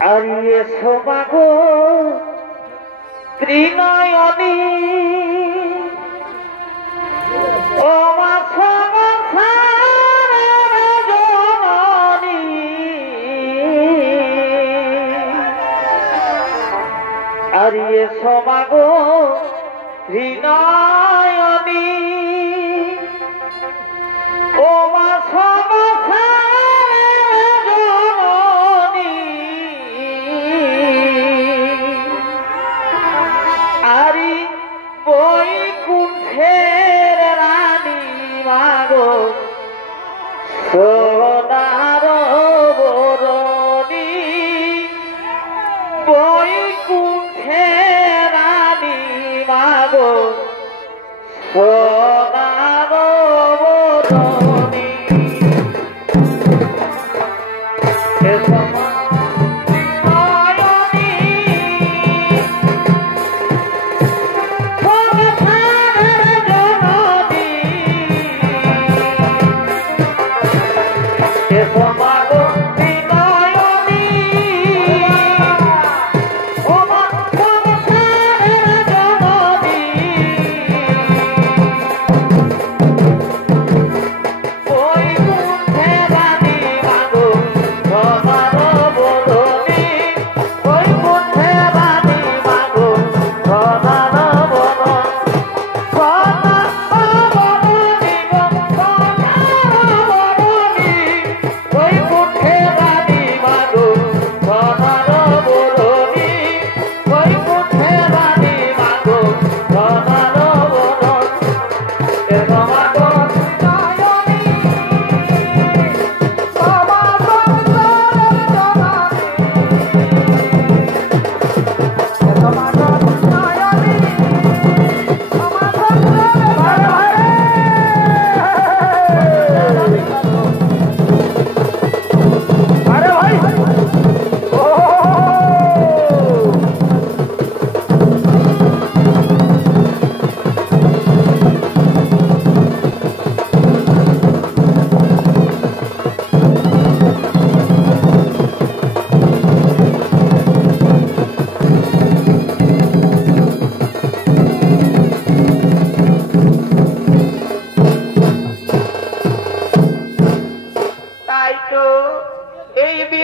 আরিয়ে সোমাগো ত্রিনয়নী ও মা জননী আরিয়ে সোমাগো ত্রিনয়নী ও মা সোনার বরণী বৈকুণ্ঠে রানী মাগো সোনার বরণী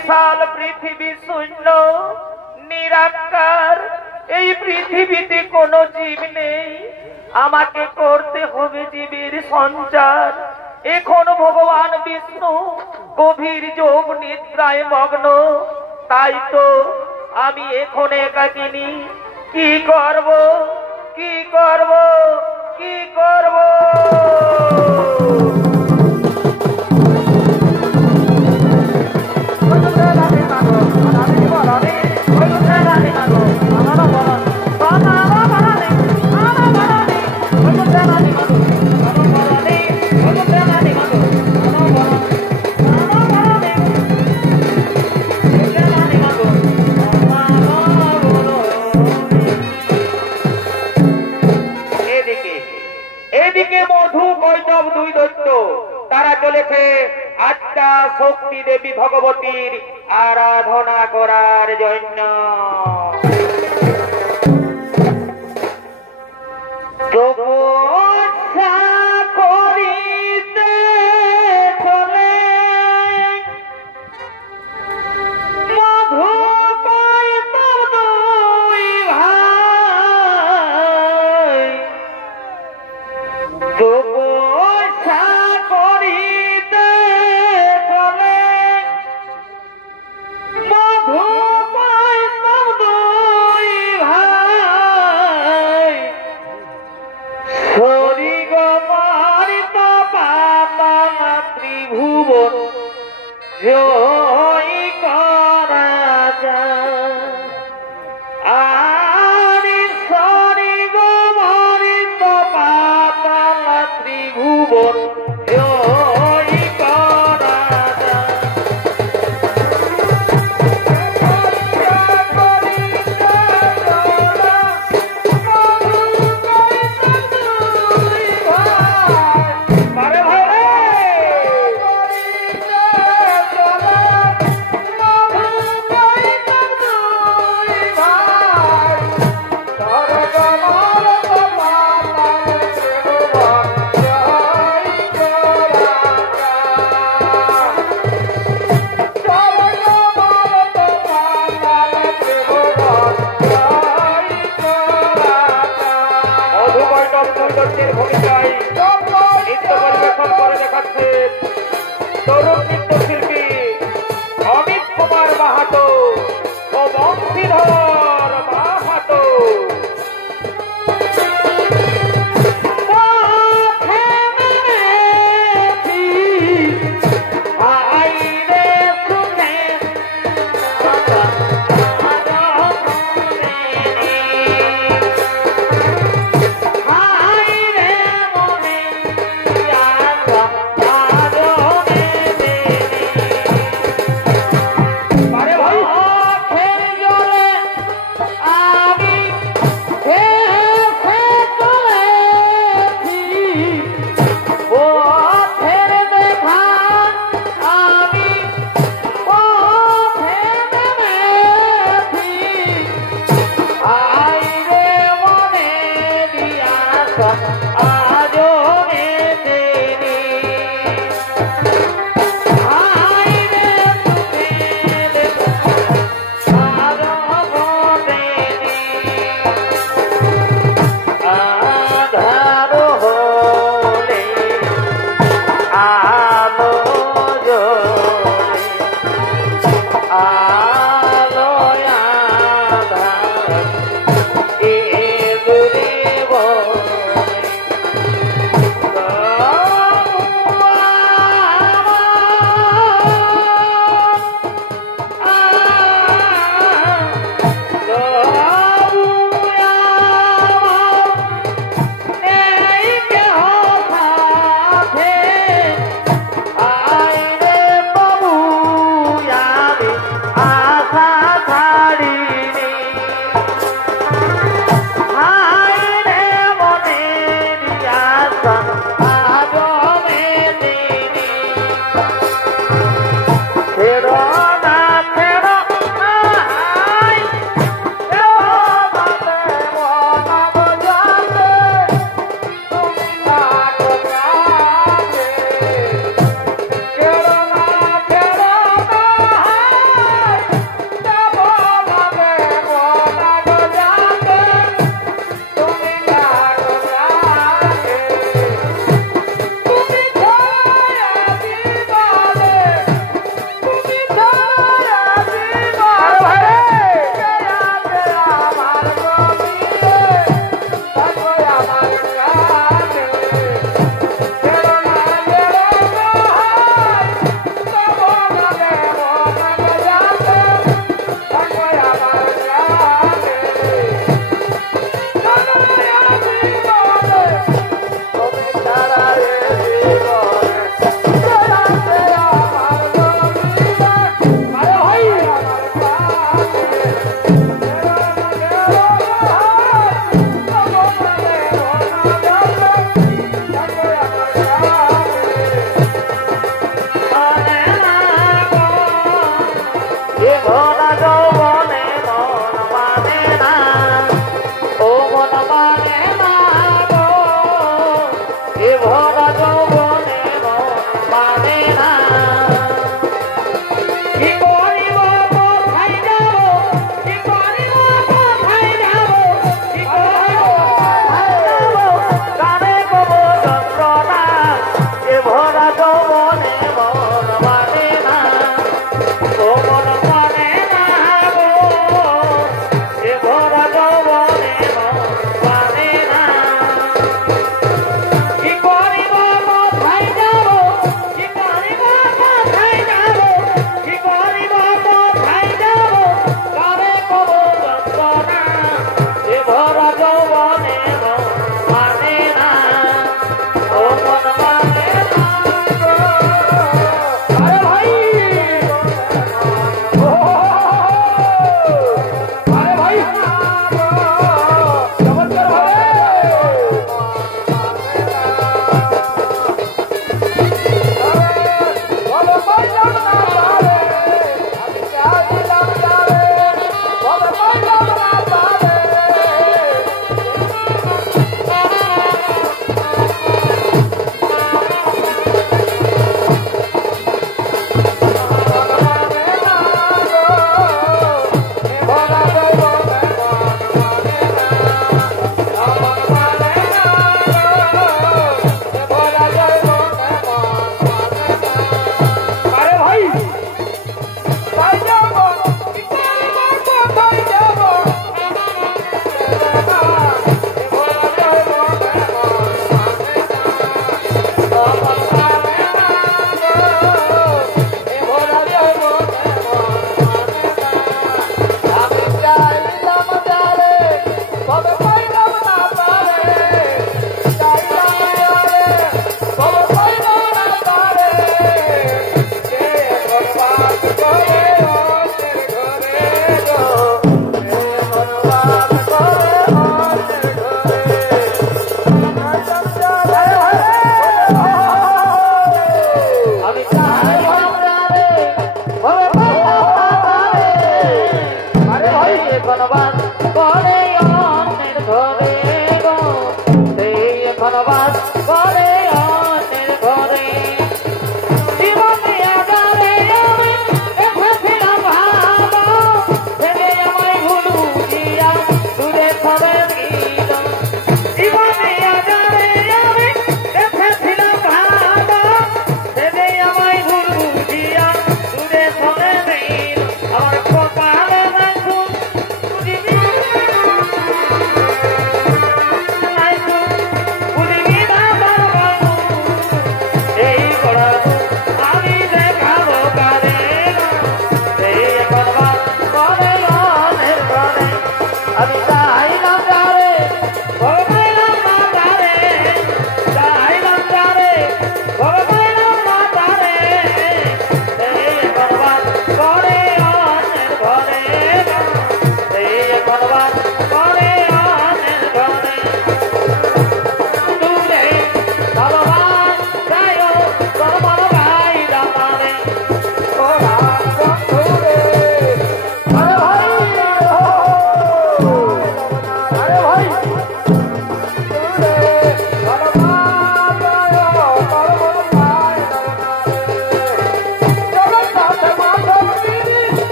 বিশাল পৃথিবী শূন্য নিরাকার এই পৃথিবীতে কোনো জীব নেই আমাকে করতে হবে জীবের সঞ্চার এখন ভগবান বিষ্ণু গভীর যোগ নিদ্রায় মগ্ন তাই তো আমি এখন একাকিনী কি করব কি করব কি করব এদিকে মধু বৈষ্ণব দুই দৈত্য তারা চলেছে আটটা শক্তি দেবী ভগবতীর আরাধনা করার জন্য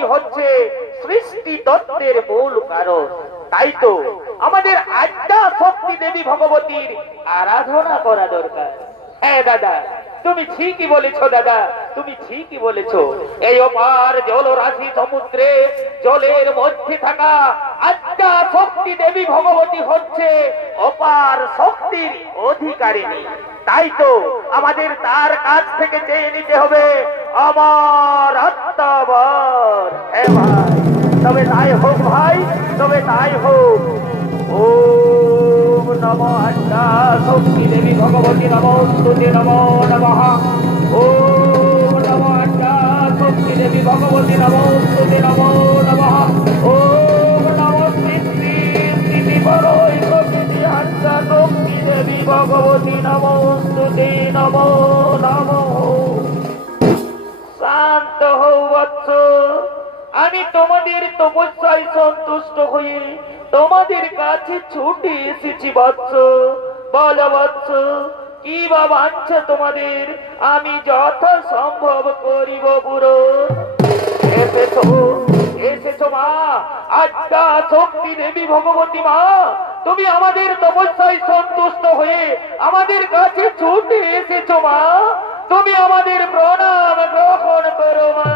ভগবতী হচ্ছে সৃষ্টি তত্ত্বের মূল কারণ। তাই তো আমাদের আদ্যা শক্তি দেবী ভগবতীর আরাধনা করা দরকার। হ্যাঁ দাদা, তুমি ঠিকই বলেছো দাদা, তুমি ঠিকই বলেছো। এই অপার জলরাশি সমুদ্রে জলের মধ্যে থাকা আদ্যা শক্তি দেবী ভগবতী হচ্ছে অপার শক্তির অধিকারিণী। তাই তো আমাদের তার কাছ থেকে চেয়ে নিতে হবে আমার আত্মাবর। হ্যাঁ ভাই, তবে তাই হোক ভাই, তবে তাই হোক। ওম নমো আদ্যা শক্তি দেবী ভগবতী নমস্তুতে নমো নমঃ। ওম নমো আদ্যা শক্তি দেবী ভগবতী নমস্তুতে নমো নমঃ। ওম নমো সিদ্ধি স্থিতি পরৈ শক্তি আদ্যা শক্তি দেবী ভগবতী নমস্তুতে নমো নমঃ। শান্ত হও বৎস, আমি তোমাদের তপস্যায় সন্তুষ্ট হয়ে তোমাদের কাছে ছুটে এসেছি বৎস। বলো বৎস, কি বা বাঞ্ছা তোমাদের, আমি যথা সম্ভব করিব পূরণ। এসেছো, এসেছো মা আদ্যা শক্তি দেবী ভগবতী মা, তুমি আমাদের তপস্যায় সন্তুষ্ট হয়ে আমাদের কাছে ছুটে এসেছো মা। তুমি আমাদের প্রণাম গ্রহণ করো মা।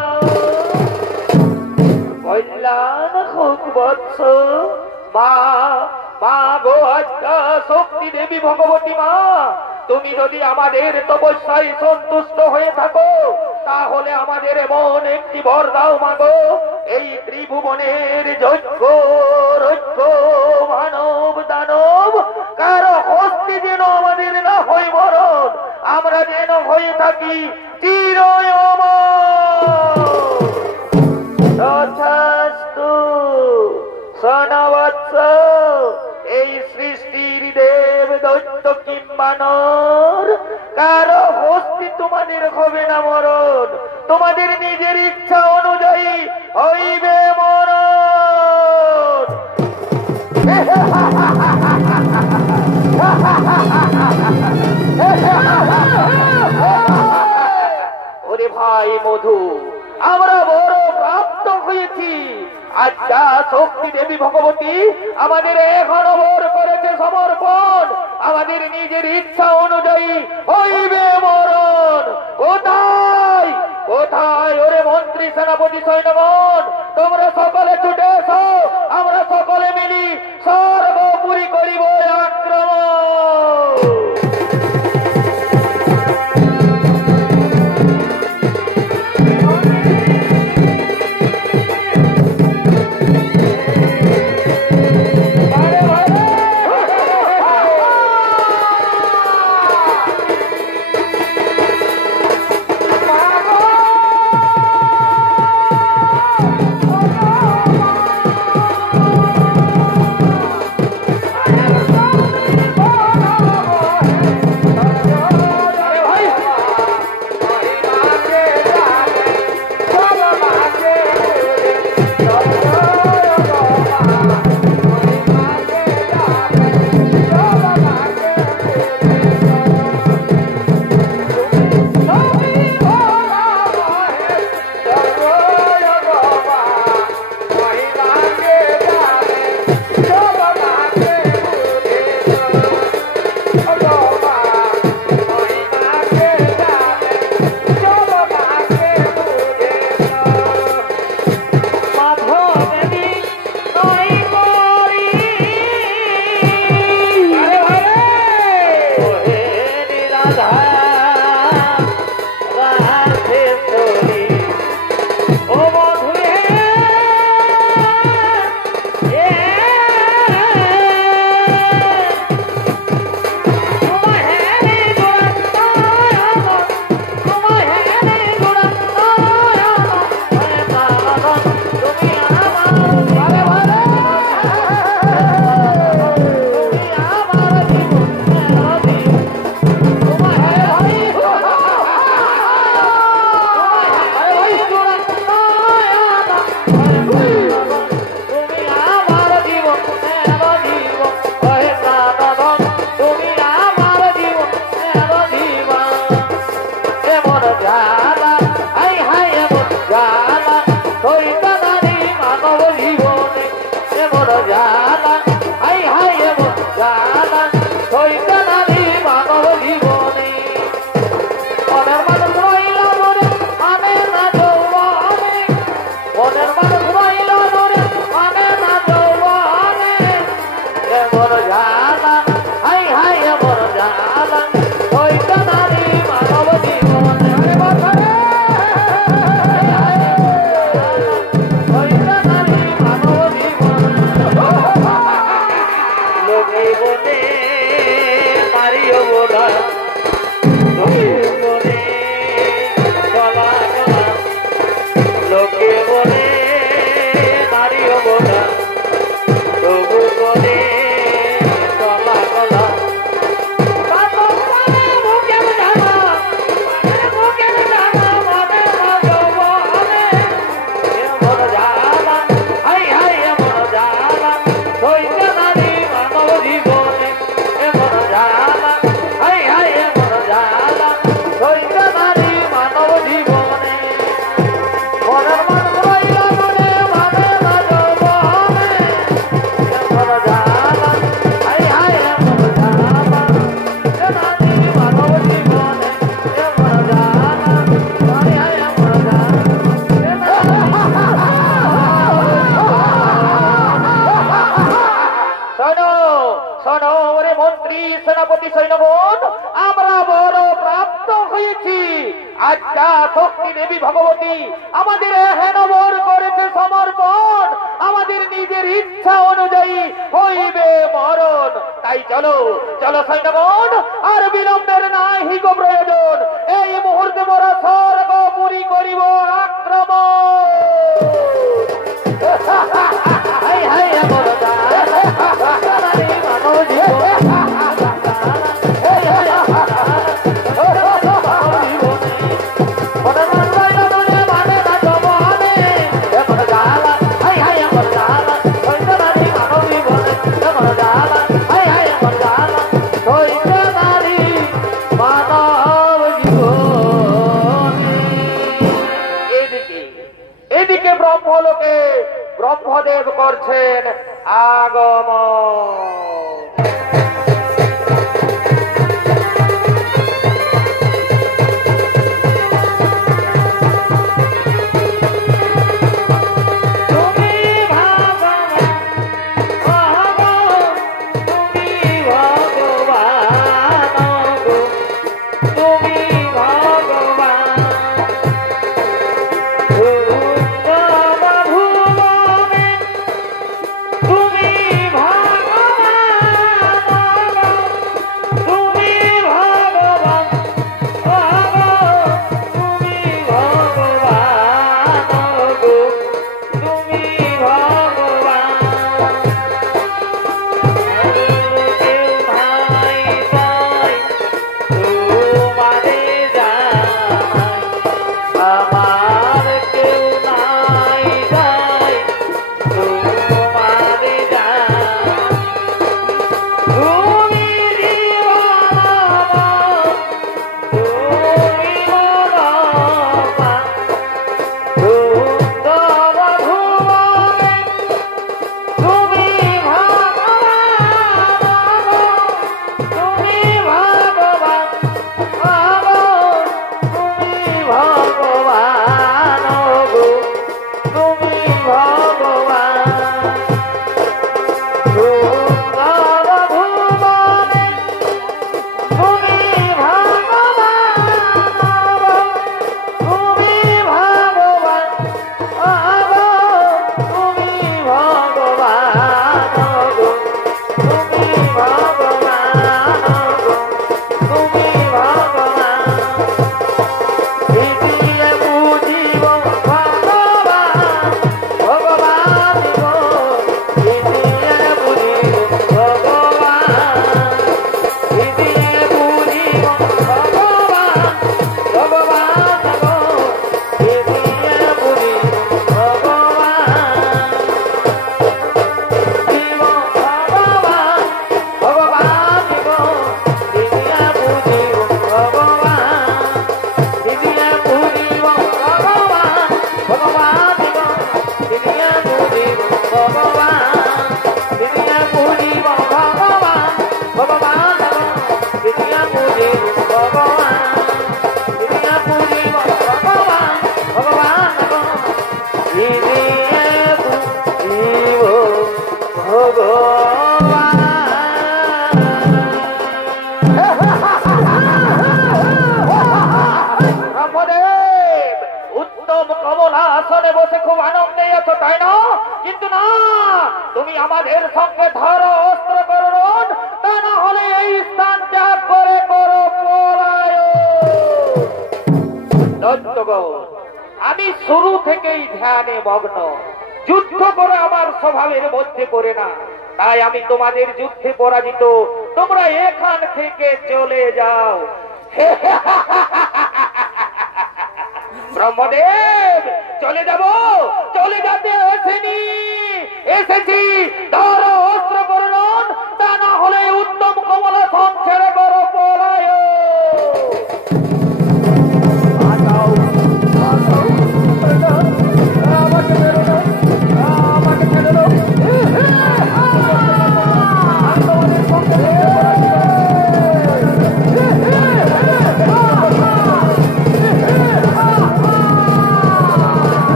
কল্যাণ হোক বৎস। মা, মা গো আদ্যা শক্তি দেবী ভগবতী মা, তুমি যদি আমাদের তপস্যায় সন্তুষ্ট হয়ে থাকো তাহলে আমাদের এমন একটি বর দাও মাগো, এই ত্রিভুবনের যজ্ঞ রজ্ঞ মানব দানব কারো হস্তে যেন আমাদের না হয় মরণ, আমরা যেন হয়ে থাকি চির অমর। তথাস্তু। শোনবৎস, এই সৃষ্টির দেব দৈত্য কিংবা নর কারো হস্তি তোমাদের হবে না মরণ, তোমাদের নিজের ইচ্ছা অনুযায়ী হইবে মরণ। ওরে ভাই মধু, আমরা বড় প্রাপ্ত হয়েছি। আদ্যা শক্তি দেবী ভগবতী আমাদের এখন বর করেছে সমর্পণ, আমাদের নিজের ইচ্ছা অনুযায়ী হইবে মরণ। কোথায় কোথায় ওরে মন্ত্রী সেনাপতি সৈন্যগণ, তোমরা সকলে ছুটে এসো, আমরা সকলে মিলি সর্বোপরি করিব আক্রমণ। অবদান তুমি বলে চলা চলা লোকে বলে নারী অবদান তবু বলে চলা চলা সেনাপতি সৈন্যগণ আমরা বড় প্রাপ্ত হয়েছি। আজ্ঞা শক্তি দেবী ভগবতী আমাদের হেনবর করেছে সমর্পণ, আমাদের নিজের ইচ্ছা অনুযায়ী হইবে মরণ। তাই চলো চলো সৈন্যগণ, আর বিলম্বের নাহি গো প্রয়োজন। এই মুহূর্তে মোরা স্বর্গ পুরী করিব আক্রমণ। হাই হাই আমার এদিকে ব্রহ্মলোকে ব্রহ্মদেব করছেন আগমন। আমাদের সঙ্গে ধরো অস্ত্র করুন, তা না হলে এই স্থান ত্যাগ করে আমি শুরু থেকেই ধ্যানে মগ্ন, যুদ্ধ করে আমার স্বভাবের মধ্যে করে না, তাই আমি তোমাদের যুদ্ধে পরাজিত, তোমরা এখান থেকে চলে যাও। ব্রহ্মদেব, চলে যাব, চলে যেতে এসেছি, ধরো অস্ত্র বর্ণন, তা না হলে উত্তম কমলাসন ছেড়ে বড় পলায়।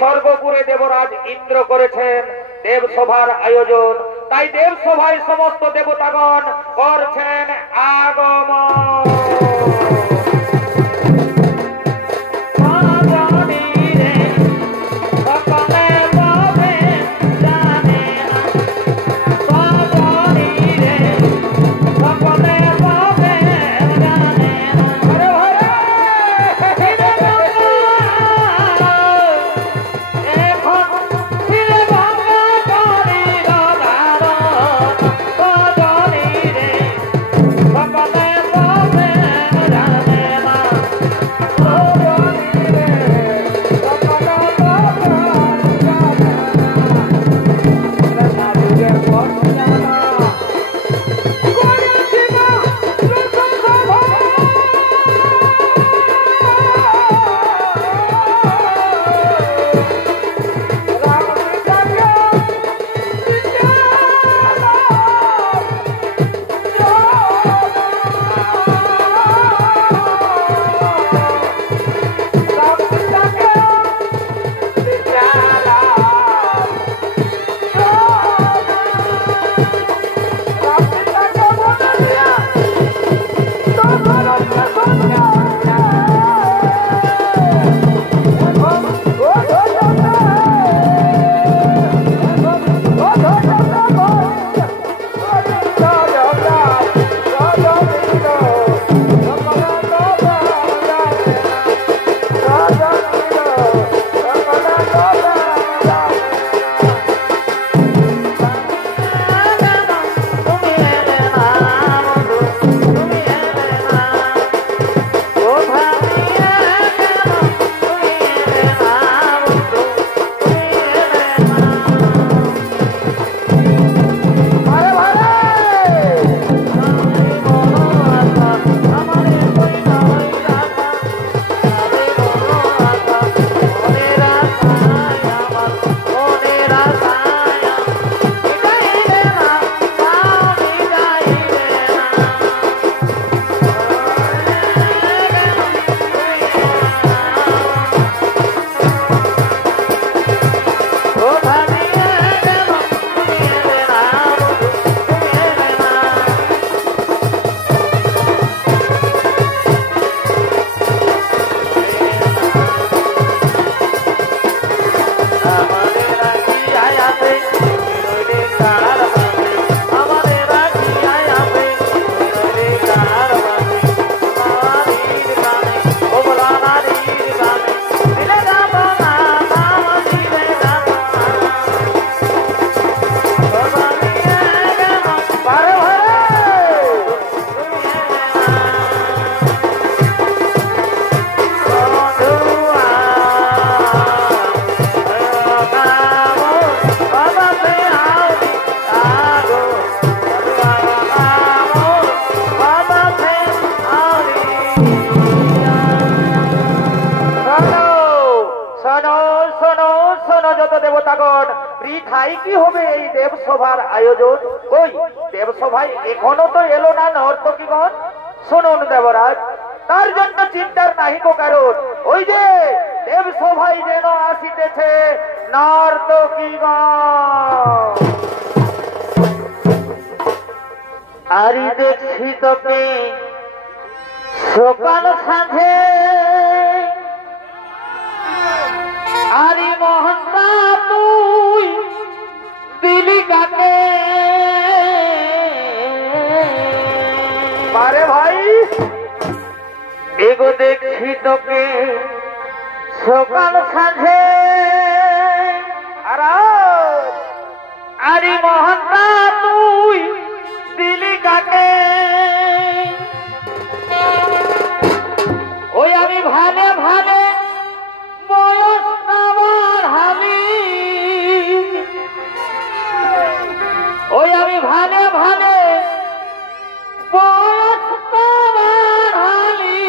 স্বর্গপুরে দেবরাজ ইন্দ্র করেছেন দেবসভার আয়োজন, তাই দেবসভায় সমস্ত দেবতাগণ করছেন আগমন। দেবসভার আয়োজন কই, দেবসভায় এখনো তো এলো না নর্তকীগণ। শুনুন দেবরাজ, তার জন্য চিন্তার নাহিক কারণ, ওই যে দেবসভায় যেন আসিতেছে নর্তকীগণ। আরি দেখছি তোকে সকাল সাঁঝে আরি মহন্তা তুই দিলি কাকে মারে ভাই এগো দেখছি তোকে সকাল সাঁঝে আরি মহন্তা তুই দিলি কাকে ওই আমি ভালে ভালে বয়স আমার হালি ওই আমি ভালে ভালে বয়স আমার হালি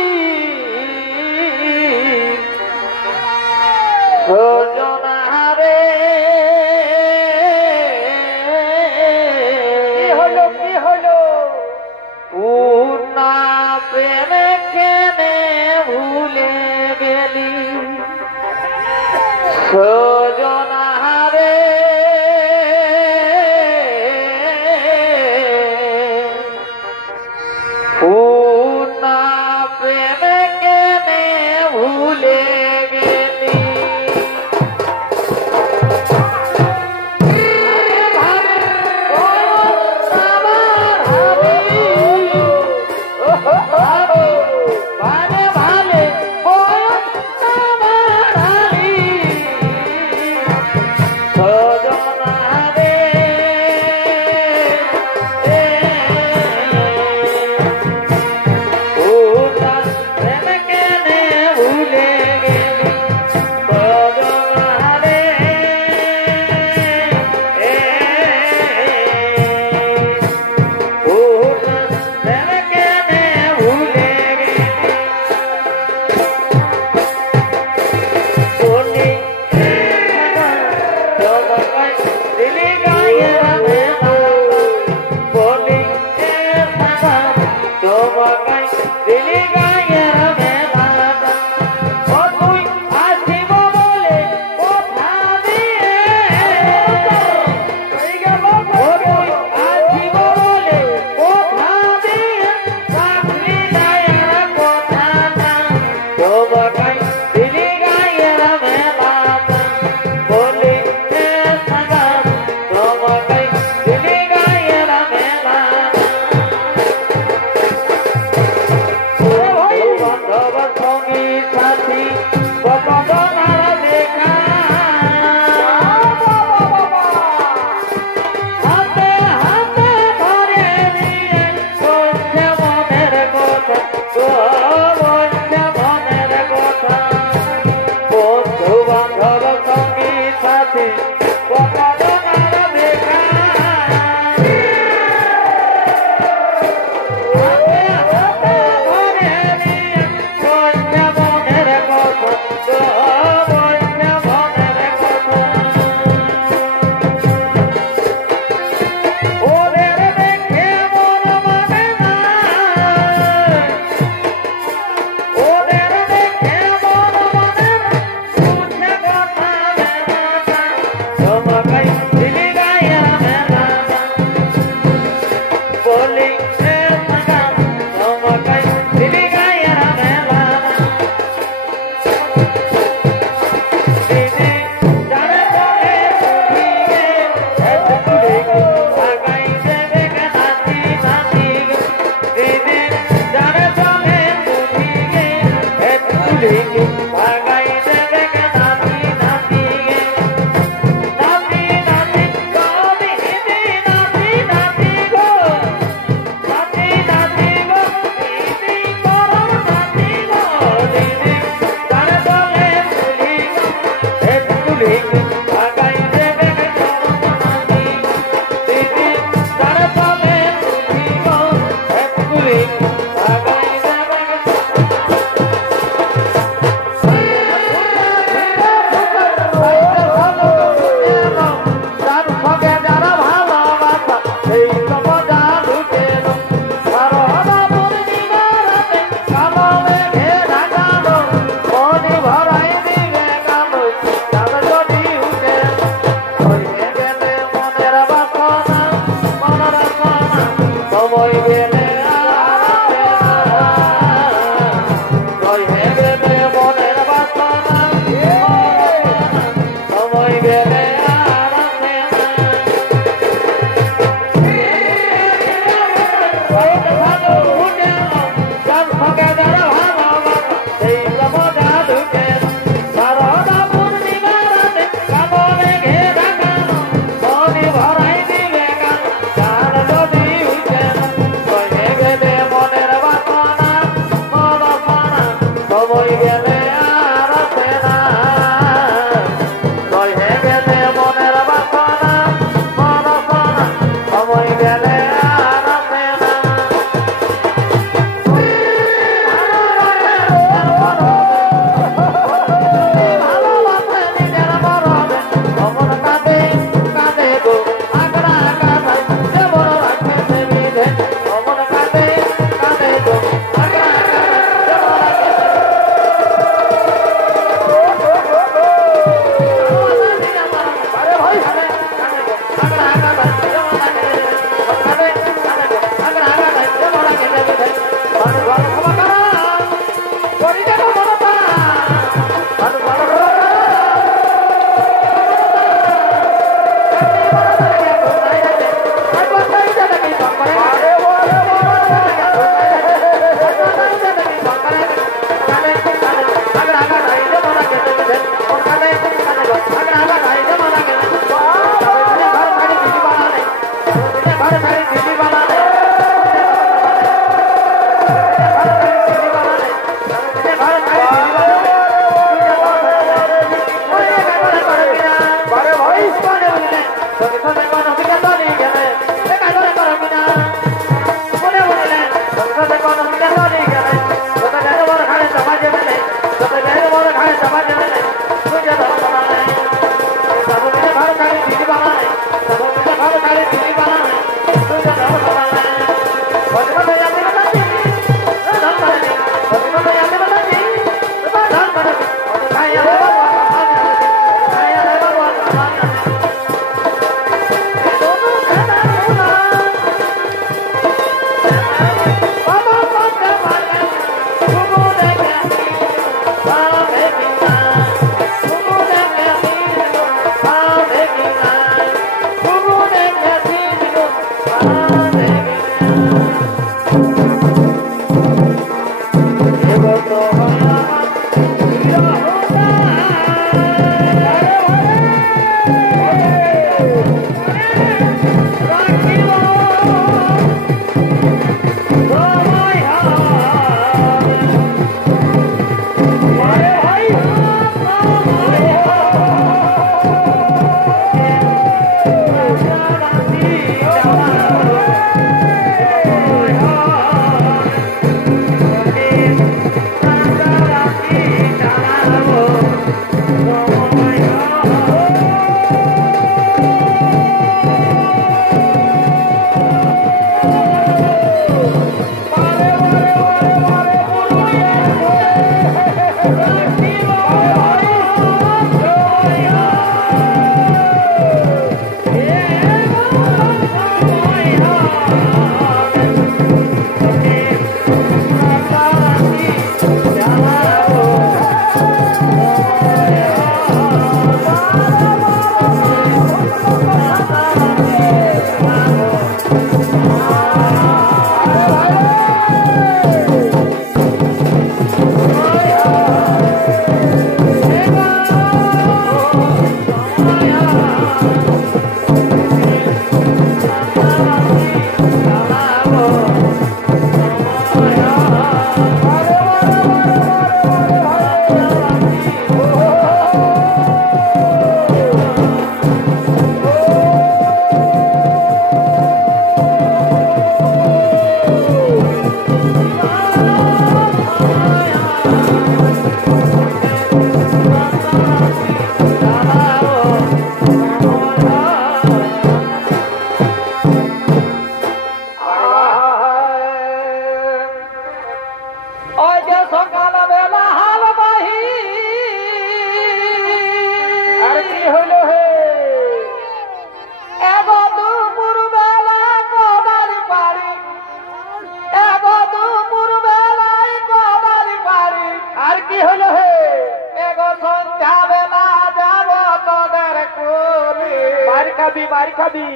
মার খাবি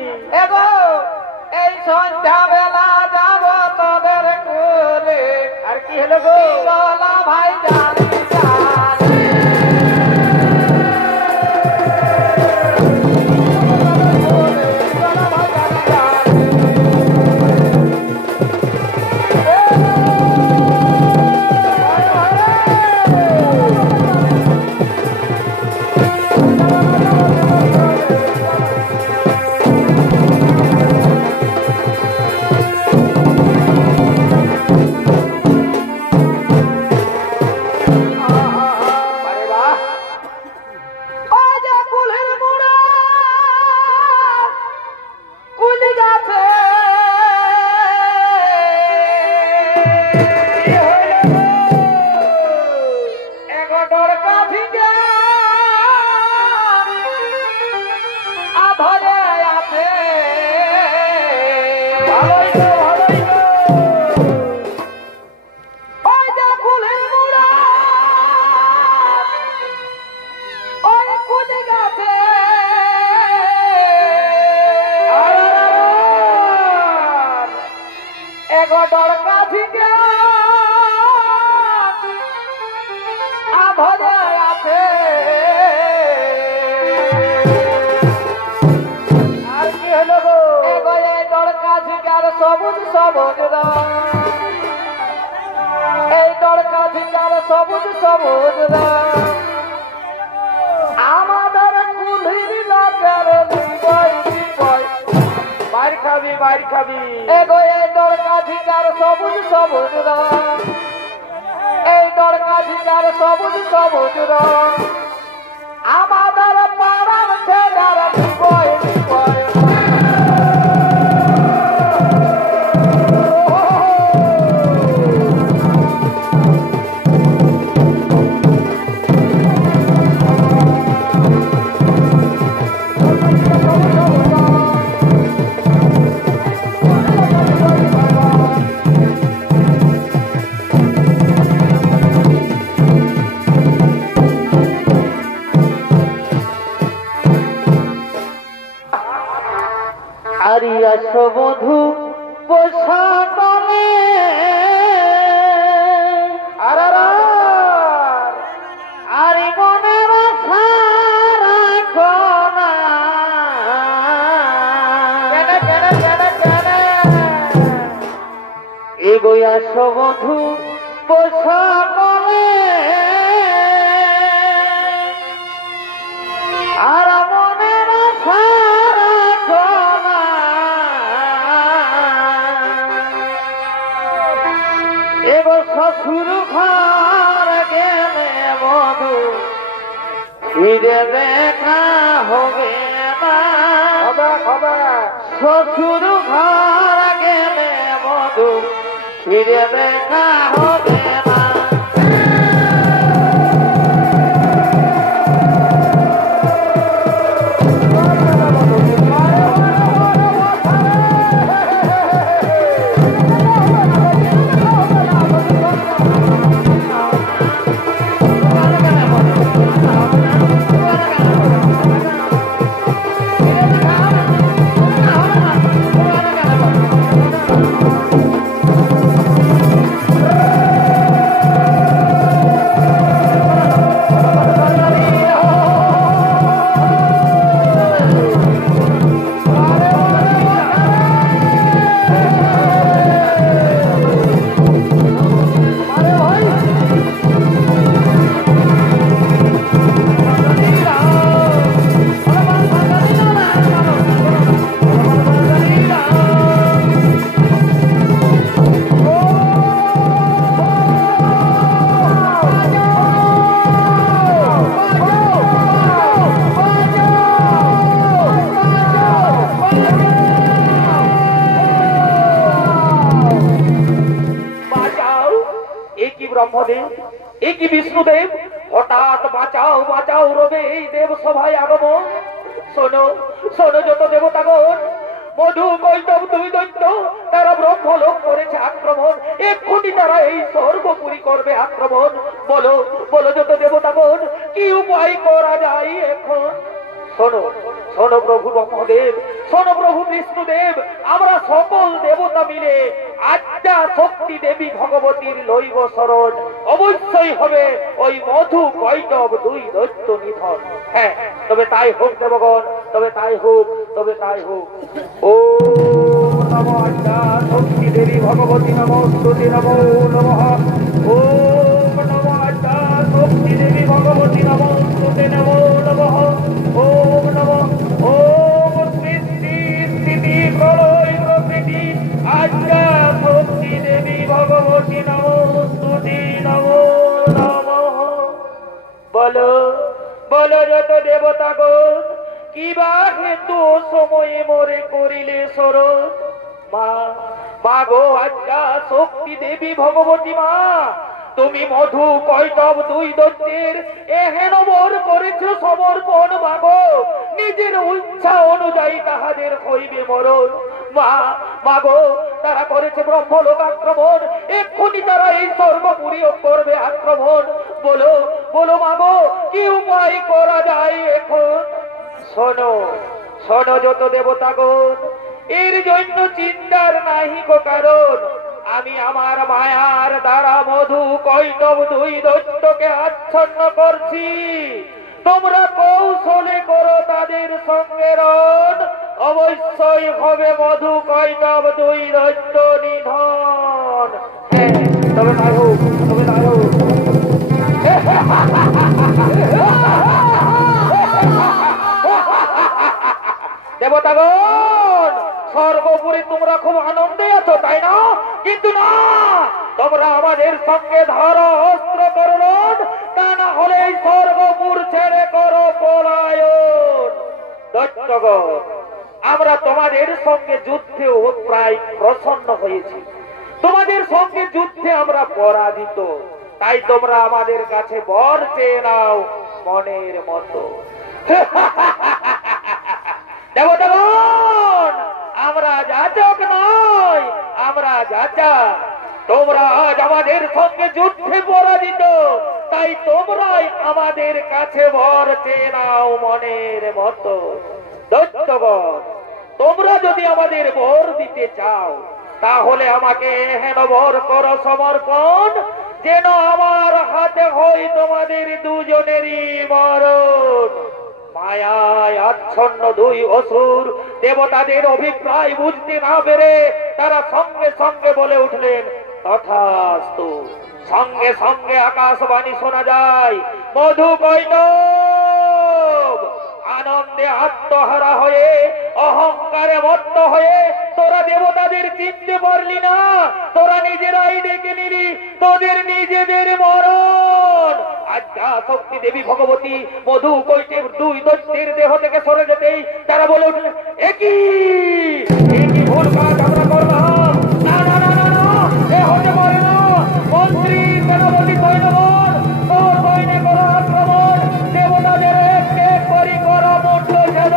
এগো এই সন্ধ্যা বেলা যাব তোদের কোলে আর কি হলো গো গলা ভাই জানি জানি সবুজ সবুজ এই দরকার ঝিঙ্গার সবুজ সবুজ আমাদের কুলির লোকের মার খাবি মার খাবি এগো এই দরকার ঝিঙ্গার সবুজ সবুজ এই দরকার ঝিঙ্গার সবুজ সবুজ আমাদের পাড়ার ছেলের বিবয় বিবয় আরিয়া বধু পোষা তলে আরি মনের সারা কোনা এগোয়া বধু পোষা তলে আর মনের সারা কোনা এগো শ্বশুর ঘর গেলে বধু ফিরে দেখা হবে না শ্বশুর ঘর গেলে বধু ফিরে দেখা হবে না কি বিষ্ণুদেব হঠাৎ বাঁচাও বাঁচাও রবে এই দেব সভায় আগমন? শোনো শোনো যত দেবতাগণ, মধু কৈতব দুই দৈত্য তারা ব্রহ্মলোক করেছে আক্রমণ, এক্ষুনি তারা এই স্বর্গপুরী করবে আক্রমণ। বলো বলো যত দেবতাগণ, কি উপায় করা যায় এখন? শোনো শোনো প্রভু ব্রহ্মদেব, শোনো প্রভু বিষ্ণুদেব, আমরা সকল দেবতা মিলে আদ্যা শক্তি দেবী ভগবতীর লইব শরণ। অবশ্যই হবে ওই মধু কৈতব দুই দৈত্য নিধন। হ্যাঁ, তবে তাই হোক দেবগণ, তবে তাই হোক, তবে তাই হোক। ও নমো আদ্যা শক্তি দেবী ভগবতী নমস্তুতে নমো নমঃ। ওম নমো আদ্যা শক্তি দেবী ভগবতী নমস্তুতে নমো নমঃ। ওম নমঃ। ওম সৃষ্টি স্থিতি প্রলয় প্রকৃতি আদ্যা শক্তি দেবী ভগবতী নমস্তুতে নমো নমঃ। বলো বলো যত দেবতাগণ, কিবা হেতু সময়ে মোরে করিলে শরণ? মা মা গো আদ্যা শক্তি দেবী ভগবতী মা, তুমি মধু কৈতব দুই দৈত্যের এহেন বর করেছ সমর্পণ। মাগো নিজের ইচ্ছা অনুযায়ী তাহাদের হইবে মরণ। মা মাগো তারা করেছে ব্রহ্মলোক আক্রমণ, এক্ষুনি তারা এই স্বর্গপুরীও করবে আক্রমণ। বলো বলো মাগো, কি উপায় করা যায় এখন? শোনো শোনো যত দেবতাগণ, এর জন্য চিন্তার নাহি কো কারণ। আমি আমার মায়ার দ্বারা মধু কৈতব দুই দৈত্যকে আচ্ছন্ন করছি। তোমরা কৌশলে করো তাদের সঙ্গে রণ, অবশ্যই হবে মধু কৈতব দুই দৈত্য নিধন। হ্যাঁ, তবে তাই হোক, তবে তাই হোক। দেবতাগণ, স্বর্গপুরে তোমরা খুব আনন্দে আছো তাই না? কিন্তু না, তোমরা আমাদের সঙ্গে ধরো অস্ত্র করণ, তা না হলে এই স্বর্গপুর ছেড়ে করো পলায়ন। দৈত্যগণ, আমরা তোমাদের সঙ্গে যুদ্ধেও প্রায় প্রসন্ন হয়েছি, তোমাদের সঙ্গে যুদ্ধে আমরা পরাজিত, তাই তোমরা আমাদের কাছে বর চেয়ে নাও মনের মতো। দেবতাগণ, আমরা যাচক নয়, আমরা যাচা। তোমরা আজ আমাদের সঙ্গে যুদ্ধে পরাজিত, তাই তোমরাই আমাদের কাছে বর চেয়ে নাও মনের মতো। দৈত্যগণ, তোমরা যদি আমাদের বর দিতে চাও, তাহলে আমাকে হেন বর করো সমর্পণ, যেন আমার হাতে হয় তোমাদের দুজনেরই মরণ। মায়ায় আচ্ছন্ন দুই অসুর দেবতাদের অভিপ্রায় বুঝতে না পেরে তারা সঙ্গে সঙ্গে বলে উঠলেন তথাস্তু। সঙ্গে সঙ্গে আকাশবাণী শোনা যায়, মধু কৈতব আনন্দে আত্মহারা হয়ে অহংকারে মত্ত হয়ে তোরা দেবতাদের চিনতে পারলি না, তোরা নিজেরাই ডেকে নিলি তোদের নিজেদের মরণ। আদ্যা শক্তি দেবী ভগবতী মধু কৈতব দুই দৈত্যের দেহ থেকে সরে যেতেই তারা বলে উঠলেন, একই ভুল কাজ আমরা করলাম। না না না না না, এ হতে পারে না। মন্ত্রী সেনাপতি সৈন্যগণ, তোর সৈন্যে করা আক্রমণ, দেবতাদের এক এক করি করা মন্ত্র যেন।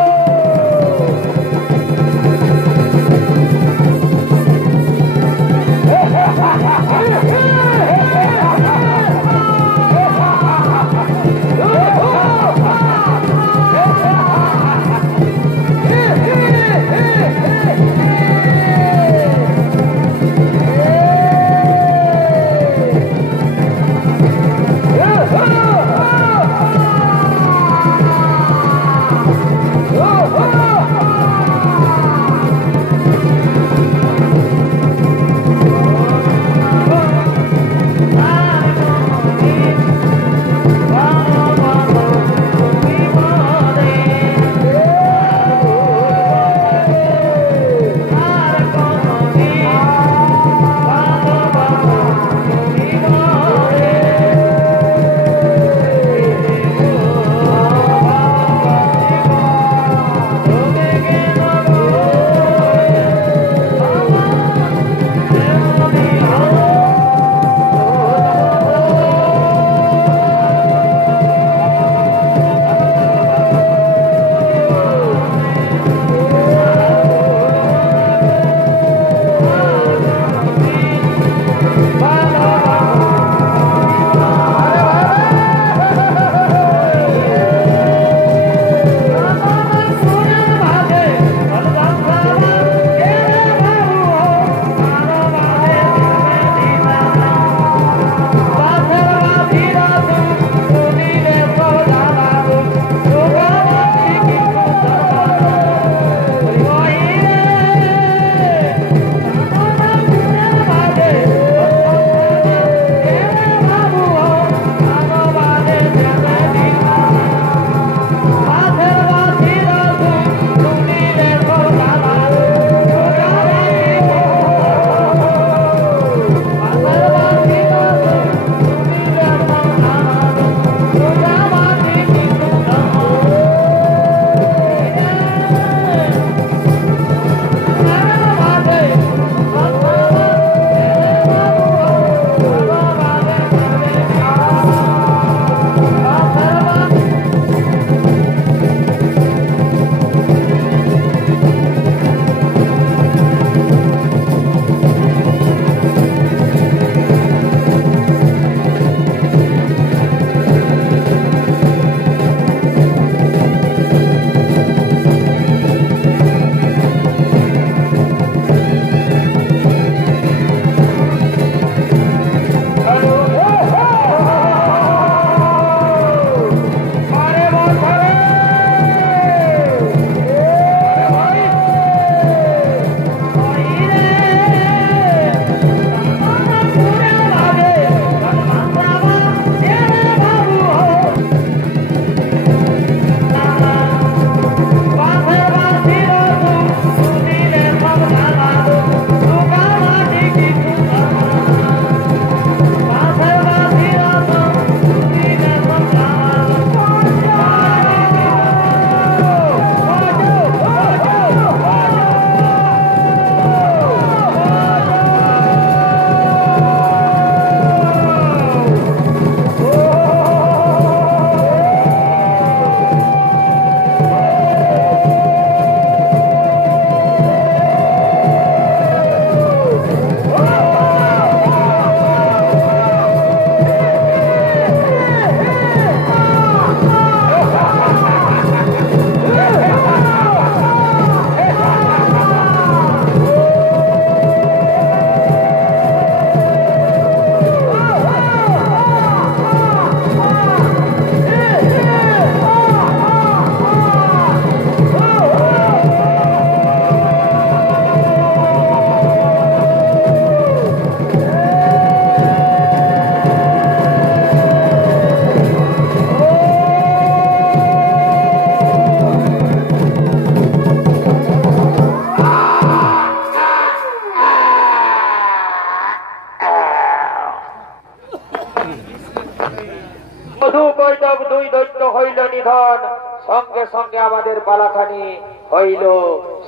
সঙ্গে সঙ্গে আমাদের পালাখানি হইল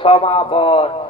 সমাপন।